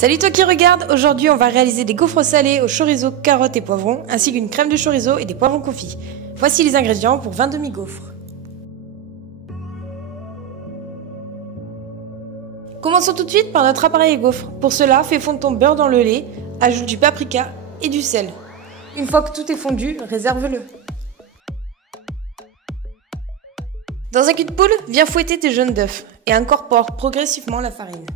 Salut toi qui regarde, aujourd'hui on va réaliser des gaufres salés au chorizo, carottes et poivrons, ainsi qu'une crème de chorizo et des poivrons confits. Voici les ingrédients pour 20 demi-gaufres. Commençons tout de suite par notre appareil à gaufres. Pour cela, fais fondre ton beurre dans le lait, ajoute du paprika et du sel. Une fois que tout est fondu, réserve-le. Dans un cul de poule, viens fouetter tes jaunes d'œufs et incorpore progressivement la farine.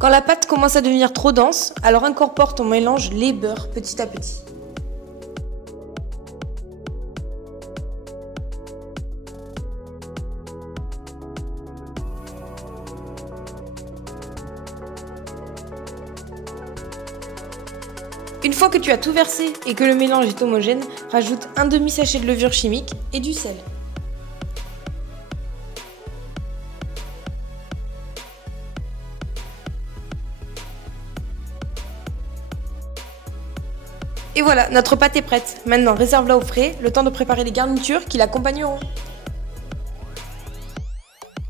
Quand la pâte commence à devenir trop dense, alors incorpore ton mélange lait-beurre petit à petit. Une fois que tu as tout versé et que le mélange est homogène, rajoute un demi-sachet de levure chimique et du sel. Et voilà, notre pâte est prête. Maintenant, réserve-la au frais, le temps de préparer les garnitures qui l'accompagneront.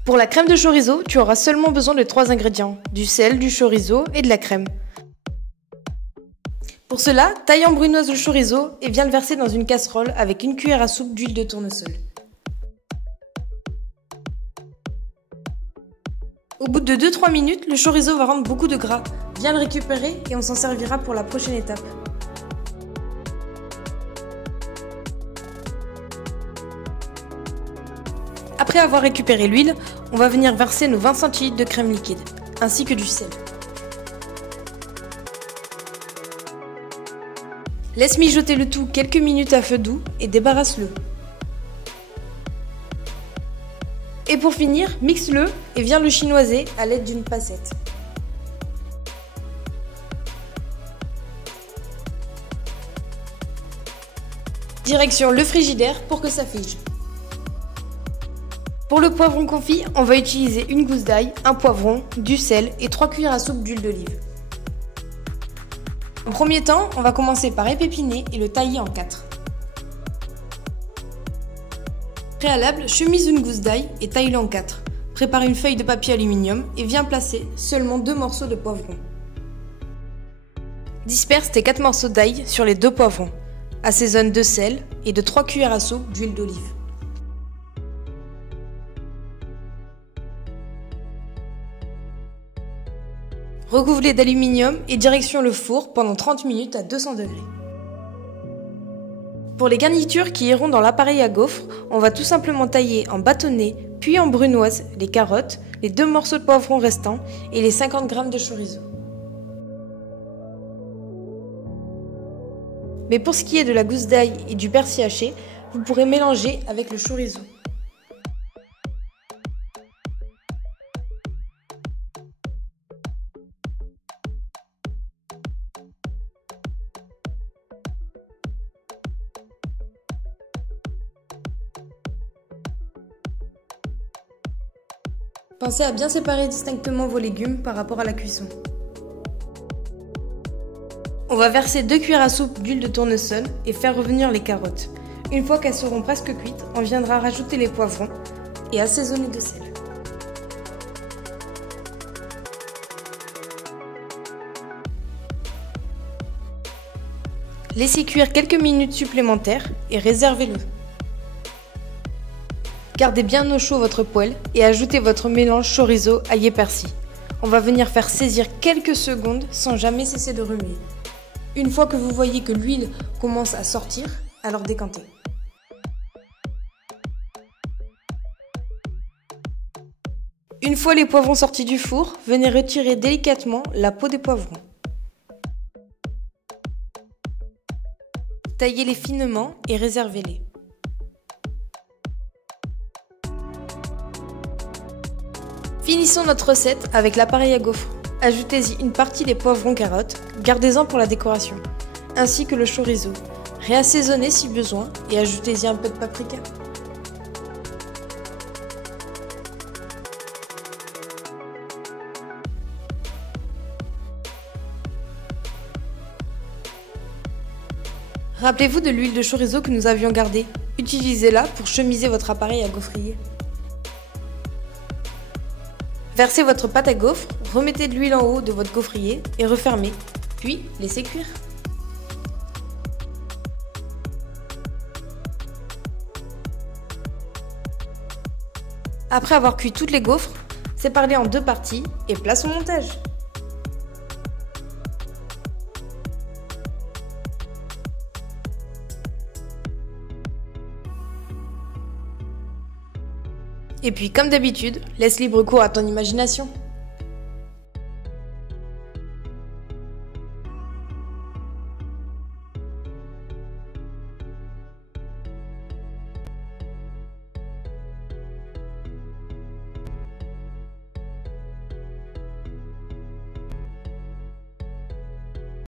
Pour la crème de chorizo, tu auras seulement besoin de 3 ingrédients, du sel, du chorizo et de la crème. Pour cela, taille en brunoise le chorizo et viens le verser dans une casserole avec une cuillère à soupe d'huile de tournesol. Au bout de 2-3 minutes, le chorizo va rendre beaucoup de gras. Viens le récupérer et on s'en servira pour la prochaine étape. Après avoir récupéré l'huile, on va venir verser nos 20 cl de crème liquide, ainsi que du sel. Laisse mijoter le tout quelques minutes à feu doux et débarrasse-le. Et pour finir, mixe-le et viens le chinoiser à l'aide d'une passette. Direction le frigidaire pour que ça fige. Pour le poivron confit, on va utiliser une gousse d'ail, un poivron, du sel et 3 cuillères à soupe d'huile d'olive. En premier temps, on va commencer par épépiner et le tailler en 4. Préalable, chemise une gousse d'ail et taille-le en 4. Prépare une feuille de papier aluminium et viens placer seulement 2 morceaux de poivron. Disperse tes 4 morceaux d'ail sur les 2 poivrons. Assaisonne de sel et de 3 cuillères à soupe d'huile d'olive. Recouvre-les d'aluminium et direction le four pendant 30 minutes à 200 degrés. Pour les garnitures qui iront dans l'appareil à gaufres, on va tout simplement tailler en bâtonnets puis en brunoise les carottes, les 2 morceaux de poivron restants et les 50 g de chorizo. Mais pour ce qui est de la gousse d'ail et du persil haché, vous pourrez mélanger avec le chorizo. Pensez à bien séparer distinctement vos légumes par rapport à la cuisson. On va verser 2 cuillères à soupe d'huile de tournesol et faire revenir les carottes. Une fois qu'elles seront presque cuites, on viendra rajouter les poivrons et assaisonner de sel. Laissez cuire quelques minutes supplémentaires et réservez-le. Gardez bien au chaud votre poêle et ajoutez votre mélange chorizo, ail et persil. On va venir faire saisir quelques secondes sans jamais cesser de remuer. Une fois que vous voyez que l'huile commence à sortir, alors décantez. Une fois les poivrons sortis du four, venez retirer délicatement la peau des poivrons. Taillez-les finement et réservez-les. Finissons notre recette avec l'appareil à gaufres. Ajoutez-y une partie des poivrons carottes, gardez-en pour la décoration, ainsi que le chorizo. Réassaisonnez si besoin et ajoutez-y un peu de paprika. Rappelez-vous de l'huile de chorizo que nous avions gardée. utilisez-la pour chemiser votre appareil à gaufrier. Versez votre pâte à gaufres, remettez de l'huile en haut de votre gaufrier et refermez, puis laissez cuire. Après avoir cuit toutes les gaufres, séparez-les en 2 parties et place au montage. Et puis comme d'habitude, laisse libre cours à ton imagination.